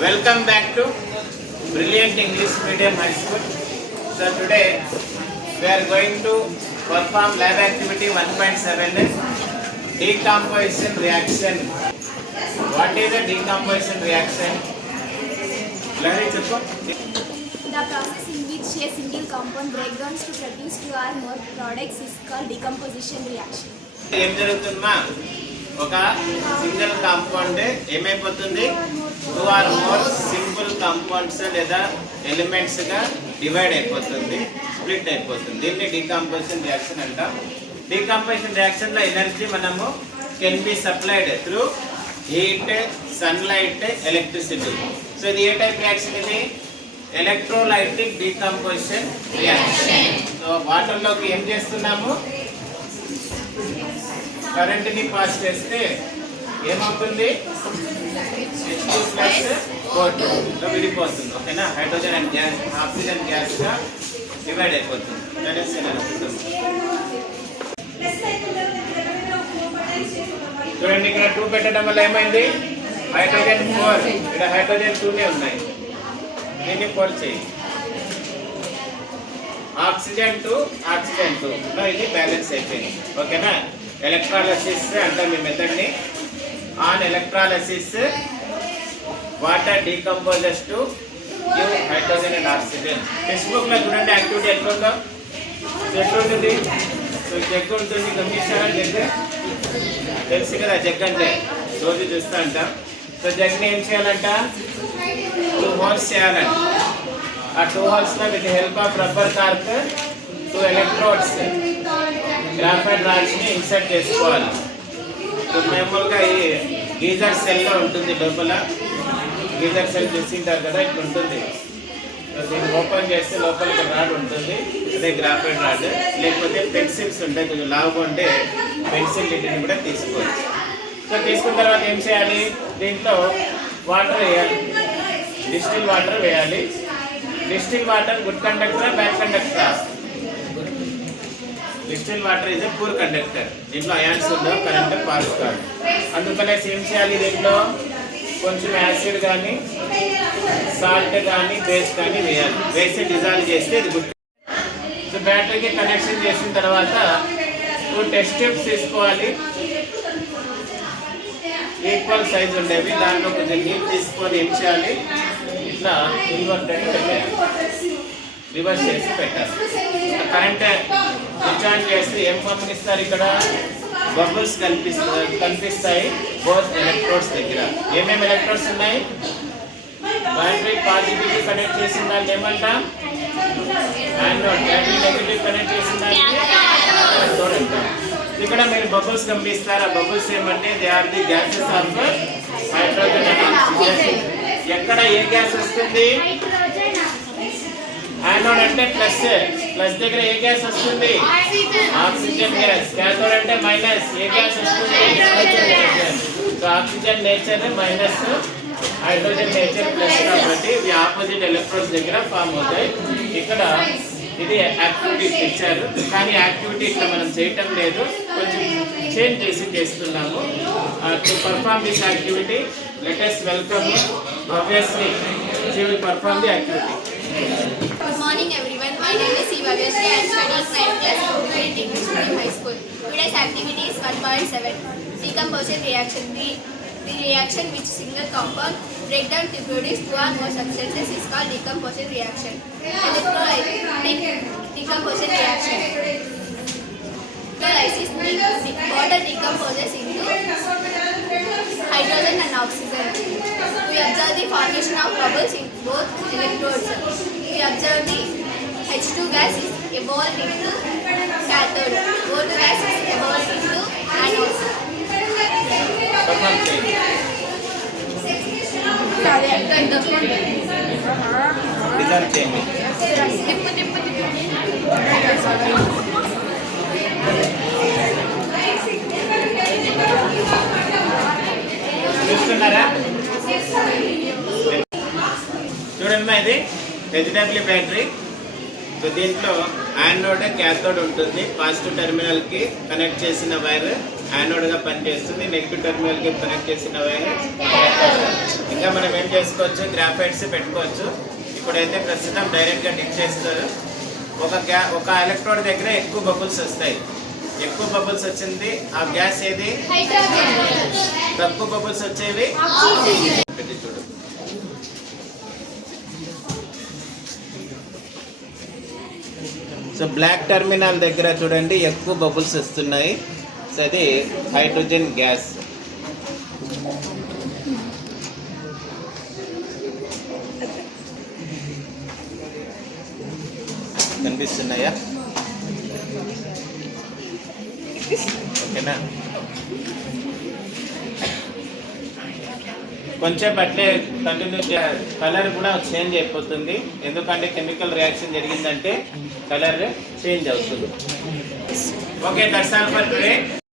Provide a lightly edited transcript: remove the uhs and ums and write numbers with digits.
Welcome back to Brilliant English Medium High School. So today we are going to perform lab activity 1.7, decomposition reaction. What is a decomposition reaction? The process in which a single compound breakdowns to produce two or more products is called decomposition reaction. ఏం జరుగుతుందమ్మా? ఒక single compound ఏమైపోతుంది? 2 or more simple compounds లేదా elements గా divide అయిపోతుంది, split అయిపోతుంది. దీన్ని decomposition reaction అంటాం. Decomposition reaction లో ఎనర్జీ మనము can be supplied through heat, sunlight, electricity. So ఇది ఏ టైప్ రియాక్షన్? ఇది ఎలక్ట్రోలైటిక్ డీకంపోజిషన్ రియాక్షన్. సో వాటర్లోకి ఏం చేస్తున్నాము? కరెంట్ ని పాస్ చేస్తే ఏమవుతుంది? H2+O2 లో విడిపోతుంది. ఓకేనా? Hydrogen and gas, oxygen gas గా డివైడ్ అయిపోతుంది. చూడండి, ఇక్కడ 2 పెట్టడం వల్ల ఏమైంది? హైడ్రోజన్ 4, ఇక్కడ హైడ్రోజన్ 2 ఉన్నాయి. దీన్ని 4 చేయి. ఆక్సిజన్ 2, ఆక్సిజన్ 2 లో ఇది బ్యాలెన్స్ అయిపోయింది. ఓకేనా? ఎలక్ట్రాలసిస్ అంటాం ఈ మెథడ్ ని. On electrolysis water decomposes to give hydrogen and oxygen. Textbook లో చూడండి యాక్టివిటీ ఎట్లుందో. ఎట్లుంటుంది? సో జగ్ ఉంటుంది, గమనిస్తారా? జగ్ తెలుసు కదా, జగ్ అంటే రోజు చూస్తూ ఉంటాం. సో జగ్ని ఏం చేయాలంట? 2 హోల్స్ చేయాలంట. ఆ 2 హోల్స్ లో with help of rubber cork 2 electrodes graphite rods ని ఇన్సర్ట్ చేసుకోవాలి. మామూలుగా ఈ గీజర్ సెల్ లో ఉంటుంది, లోపల గీజర్ సెల్ చూసింటారు కదా, ఇట్లా ఉంటుంది. దీన్ని ఓపెన్ చేస్తే లోపల ఒక రాడ్ ఉంటుంది, అదే గ్రాఫైట్ రాడ్. లేకపోతే పెన్సిల్స్ ఉంటాయి, కొంచెం లావుగా ఉంటే పెన్సిల్ వీటిని కూడా తీసుకోవచ్చు. సో తీసుకున్న తర్వాత ఏం చేయాలి? దీంట్లో వాటర్ వేయాలి, డిస్టిల్ వాటర్ వేయాలి. డిస్టిల్ వాటర్ గుడ్ కండక్టరా, బ్యాడ్ కండక్టరా? Distil water is a poor conductor. దీంట్లో అయాన్స్ ఉండవు, కరెంట్ పాస్ కాదు. అందుకనే ఏం చేయాలి? దీంట్లో కొంచెం యాసిడ్ కానీ, సాల్ట్ కానీ, బేస్ కానీ వేయాలి. వేసి డిజాల్వ్ చేస్తే ఇది గుడ్. సో బ్యాటరీకి కనెక్షన్ చేసిన తర్వాత 2 టెస్ట్ ట్యూబ్స్ తీసుకోవాలి, ఈక్వల్ సైజ్ ఉండేవి. దాంట్లో కొంచెం నీళ్ళు తీసుకొని ఏం చేయాలి? ఇట్లా ఇన్వర్టెడ్ పెట్టాలి, రివర్స్ చేసి పెట్టాలి. కరెంట్ స్విచ్ ఆన్ చేస్తే ఏం గమనిస్తారు? ఇక్కడ బబుల్స్ కనిపిస్తాయి బోత్ ఎలక్ట్రోడ్స్ దగ్గర. ఏమేమి ఎలక్ట్రోడ్స్ ఉన్నాయి? బ్యాటరీ పాజిటివ్ కనెక్ట్ చేసిన దాన్ని ఏమంటాం? యానోడ్. బ్యాటరీ నెగటివ్ కనెక్ట్ చేసిన దాన్ని యానోడ్ అంటాం. ఇక్కడ మీరు బబుల్స్ గమనిస్తారు. ఆ బబుల్స్ ఏమంటే they are the gases of hydrogen and oxygen. ఎక్కడ ఏ గ్యాస్ వస్తుంది? యానోడ్ అంటే ప్లస్, ప్లస్ దగ్గర ఏ గ్యాస్ వస్తుంది? Oxygen gas. క్యాథోడ్ అంటే మైనస్, ఏ గ్యాస్ వస్తుంది? So oxygen nature minus, hydrogen nature plus. కాబట్టి ఇవి ఆపోజిట్ ఎలక్ట్రోడ్స్ దగ్గర ఫామ్ అవుతాయి. ఇక్కడ ఇది యాక్టివిటీ ఇచ్చారు, కానీ యాక్టివిటీ ఇక్కడ మనం చేయటం లేదు, కొంచెం చేంజ్ చేసి చేస్తున్నాము. To perform this activity let us welcome obviously she will perform the activity. Good morning everyone. My name is C. Bhavyasri. I am studying 9th class at Brilliant English Medium High School. Today's activity is 1.7, decomposition reaction. The reaction which single compound breakdown to produce 2 or more substances is called decomposition reaction. Electrolytic decomposition reaction. Electrolysis, water decomposes into hydrogen and oxygen. We observe the formation of bubbles in both electrodes. We observe the H2 gas is evolved into cathode. O2 gas is evolved into anode. చూస్తున్నారా? చూడండి, ఇది HW battery. So దీంట్లో anode cathode ఉంటుంది. Positive టెర్మినల్కి connect చేసిన wire యానోడ్గా పనిచేస్తుంది, negative టెర్మినల్కి connect చేసిన wire cathode. ఇంకా మనం ఏం చేసుకోవచ్చు, గ్రాఫైట్స్ పెట్టుకోవచ్చు. ఇప్పుడైతే ప్రస్తుతం డైరెక్ట్గా డిప్ చేస్తారు. ఒక ఎలక్ట్రోడ్ దగ్గర ఎక్కువ బబుల్స్ వస్తాయి. ఎక్కువ బబుల్స్ వచ్చింది ఆ గ్యాస్ ఏది, తక్కువ బబుల్స్ వచ్చేవి చూడు. సో బ్లాక్ టెర్మినల్ దగ్గర చూడండి ఎక్కువ బబుల్స్ వస్తున్నాయి. సో అది హైడ్రోజన్ గ్యాస్. కనిపిస్తున్నాయా? ఓకేనా? కొంచెం అట్లే కంటిన్యూ కలర్ కూడా చేంజ్ అయిపోతుంది. ఎందుకంటే కెమికల్ రియాక్షన్ జరిగిందంటే కలర్ చేంజ్ అవుతుంది. Okay, that's all for today.